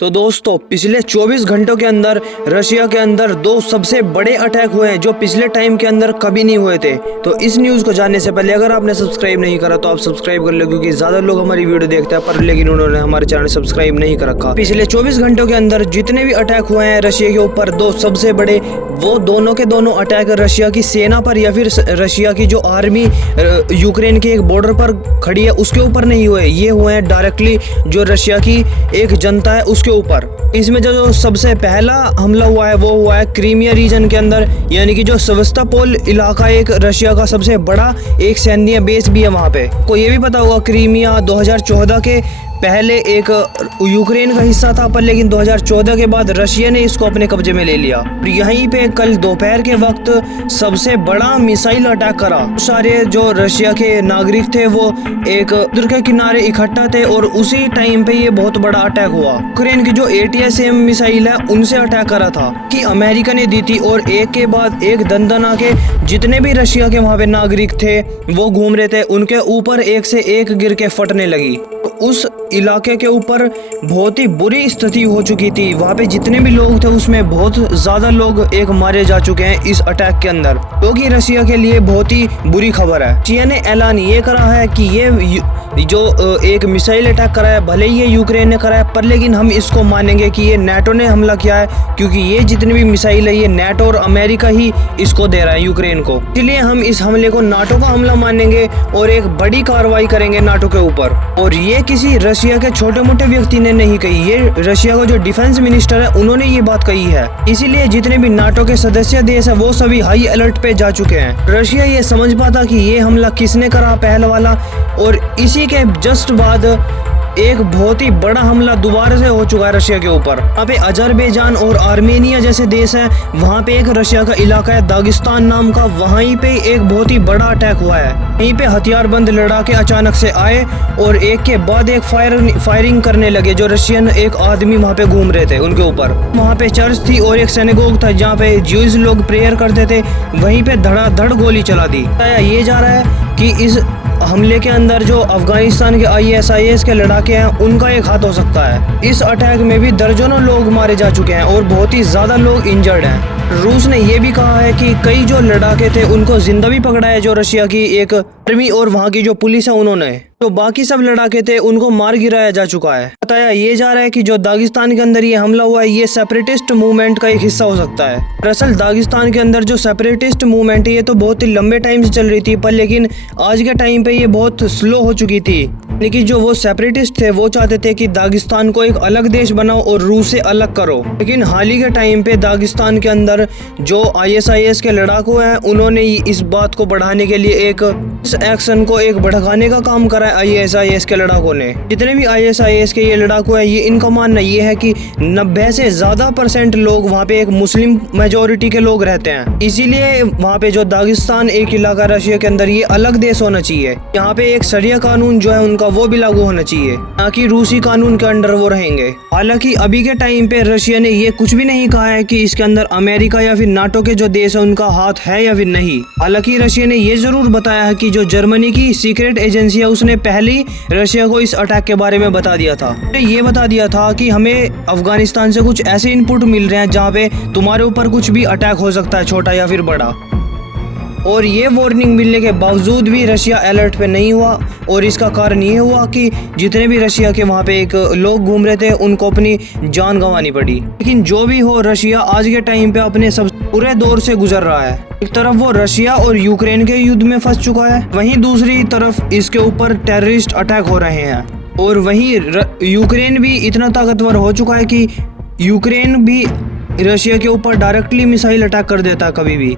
तो दोस्तों पिछले 24 घंटों के अंदर रशिया के अंदर दो सबसे बड़े अटैक हुए हैं जो पिछले टाइम के अंदर कभी नहीं हुए थे। तो इस न्यूज़ को जानने से पहले अगर आपने सब्सक्राइब नहीं करा तो आप सब्सक्राइब कर लो, क्योंकि ज़्यादा लोग हमारी वीडियो देखते हैं पर लेकिन उन्होंने हमारे चैनल सब्सक्राइब नहीं कर रखा। पिछले 24 घंटों के अंदर जितने भी अटैक हुए हैं रशिया के ऊपर, दो सबसे बड़े, वो दोनों के दोनों अटैक रशिया की सेना पर या फिर रशिया की जो आर्मी यूक्रेन के एक बॉर्डर पर खड़ी है उसके ऊपर नहीं हुए। ये हुए हैं डायरेक्टली जो रशिया की एक जनता है उसके ऊपर। इसमें जो सबसे पहला हमला हुआ है वो हुआ है क्रीमिया रीजन के अंदर, यानी कि जो सेवास्तोपोल इलाका एक रशिया का सबसे बड़ा एक सैन्य बेस भी है वहाँ पे। को ये भी पता होगा क्रीमिया 2014 के पहले एक यूक्रेन का हिस्सा था, पर लेकिन 2014 के बाद रशिया ने इसको अपने कब्जे में ले लिया। यहीं पे कल दोपहर के वक्त सबसे बड़ा मिसाइल अटैक करा। सारे जो रशिया के नागरिक थे वो एक समुद्र के किनारे इकट्ठा थे और उसी टाइम पे ये बहुत बड़ा अटैक हुआ। यूक्रेन की जो ATACMS मिसाइल है उनसे अटैक करा था कि अमेरिका ने दी थी, और एक के बाद एक दंदना के जितने भी रशिया के वहाँ पे नागरिक थे वो घूम रहे थे, उनके ऊपर एक से एक गिर के फटने लगी। उस इलाके के ऊपर बहुत ही बुरी स्थिति हो चुकी थी। वहाँ पे जितने भी लोग थे उसमें बहुत ज़्यादा लोग एक मारे जा चुके हैं इस अटैक के अंदर, क्योंकि रशिया के लिए बहुत ही बुरी खबर है। रशिया ने ऐलान ये करा है कि ये जो एक मिसाइल अटैक करा है, भले ही ये यूक्रेन ने करा है पर लेकिन हम इसको मानेंगे कि ये नाटो ने हमला किया है, क्योंकि ये जितनी भी मिसाइल है ये नाटो और अमेरिका ही इसको दे रहा है यूक्रेन को। इसलिए हम इस हमले को नाटो का हमला मानेंगे और एक बड़ी कार्रवाई करेंगे नाटो के ऊपर। और ये किसी रशिया के छोटे मोटे व्यक्ति ने नहीं कही, ये रशिया का जो डिफेंस मिनिस्टर है उन्होंने ये बात कही है। इसीलिए जितने भी नाटो के सदस्य देश है वो सभी हाई अलर्ट पे जा चुके हैं। रशिया ये समझ पाता कि ये हमला किसने करा पहला वाला, और इसी के जस्ट बाद एक बहुत ही बड़ा हमला दोबारा से हो चुका है रशिया के ऊपर। वहाँ पे अजरबैजान और आर्मेनिया जैसे देश हैं, वहाँ पे एक रशिया का इलाका है दागिस्तान नाम का, वहीं पे एक बहुत ही बड़ा अटैक हुआ है। यहीं पे हथियारबंद लड़ाके अचानक से आए और एक के बाद एक फायरिंग करने लगे। जो रशियन एक आदमी वहाँ पे घूम रहे थे उनके ऊपर, वहाँ पे चर्च थी और एक सिनेगोग था जहाँ पे ज्यूज लोग प्रेयर करते थे, वहीं पे धड़ाधड़ गोली चला दी। ये जा रहा है कि इस हमले के अंदर जो अफगानिस्तान के ISIS के लड़ाके हैं उनका एक हाथ हो सकता है। इस अटैक में भी दर्जनों लोग मारे जा चुके हैं और बहुत ही ज्यादा लोग इंजर्ड हैं। रूस ने यह भी कहा है कि कई जो लड़ाके थे उनको जिंदा भी पकड़ा है जो रशिया की एक आर्मी और वहाँ की जो पुलिस है उन्होंने। तो बाकी सब लड़ाके थे उनको मार गिराया जा चुका है। बताया ये जा रहा है कि जो दागिस्तान के अंदर ये हमला हुआ है ये सेपरेटिस्ट मूवमेंट का एक हिस्सा हो सकता है। दरअसल दागिस्तान के अंदर जो सेपरेटिस्ट मूवमेंट है ये तो बहुत ही लंबे टाइम से चल रही थी, पर लेकिन आज के टाइम पे ये बहुत स्लो हो चुकी थी। लेकिन जो वो सेपरेटिस्ट थे वो चाहते थे कि दागिस्तान को एक अलग देश बनाओ और रूस से अलग करो। लेकिन हाल ही के टाइम पे दागिस्तान के अंदर जो ISIS के लड़ाकू हैं उन्होंने इस बात को बढ़ाने के लिए इस एक्शन को एक भड़काने का काम करा है ISIS के लड़ाकों ने। जितने भी ISIS के ये लड़ाकू हैं ये इनका मानना ये है कि 90 से ज़्यादा % लोग वहाँ पे एक मुस्लिम मेजोरिटी के लोग रहते हैं, इसीलिए वहाँ पे जो दागिस्तान एक इलाका रशिया के अंदर ये अलग देश होना चाहिए। यहाँ पे एक शरिया कानून जो है उनका वो भी लागू होना चाहिए, ना कि रूसी कानून के अंडर वो रहेंगे। हालांकि अभी के टाइम पे रशिया ने ये कुछ भी नहीं कहा है कि इसके अंदर अमेरिका या फिर नाटो के जो देश है उनका हाथ है या फिर नहीं। हालांकि रशिया ने ये जरूर बताया है कि जो जर्मनी की सीक्रेट एजेंसी है उसने पहले ही रशिया को इस अटैक के बारे में बता दिया था। ये बता दिया था कि हमें अफगानिस्तान से कुछ ऐसे इनपुट मिल रहे हैं जहाँ पे तुम्हारे ऊपर कुछ भी अटैक हो सकता है, छोटा या फिर बड़ा। और ये वार्निंग मिलने के बावजूद भी रशिया अलर्ट पे नहीं हुआ, और इसका कारण ये हुआ कि जितने भी रशिया के वहाँ पे एक लोग घूम रहे थे उनको अपनी जान गंवानी पड़ी। लेकिन जो भी हो रशिया आज के टाइम पे अपने सब पूरे दौर से गुजर रहा है। एक तरफ वो रशिया और यूक्रेन के युद्ध में फंस चुका है, वहीं दूसरी तरफ इसके ऊपर टेररिस्ट अटैक हो रहे हैं, और वहीं यूक्रेन भी इतना ताकतवर हो चुका है कि यूक्रेन भी रशिया के ऊपर डायरेक्टली मिसाइल अटैक कर देता है कभी भी।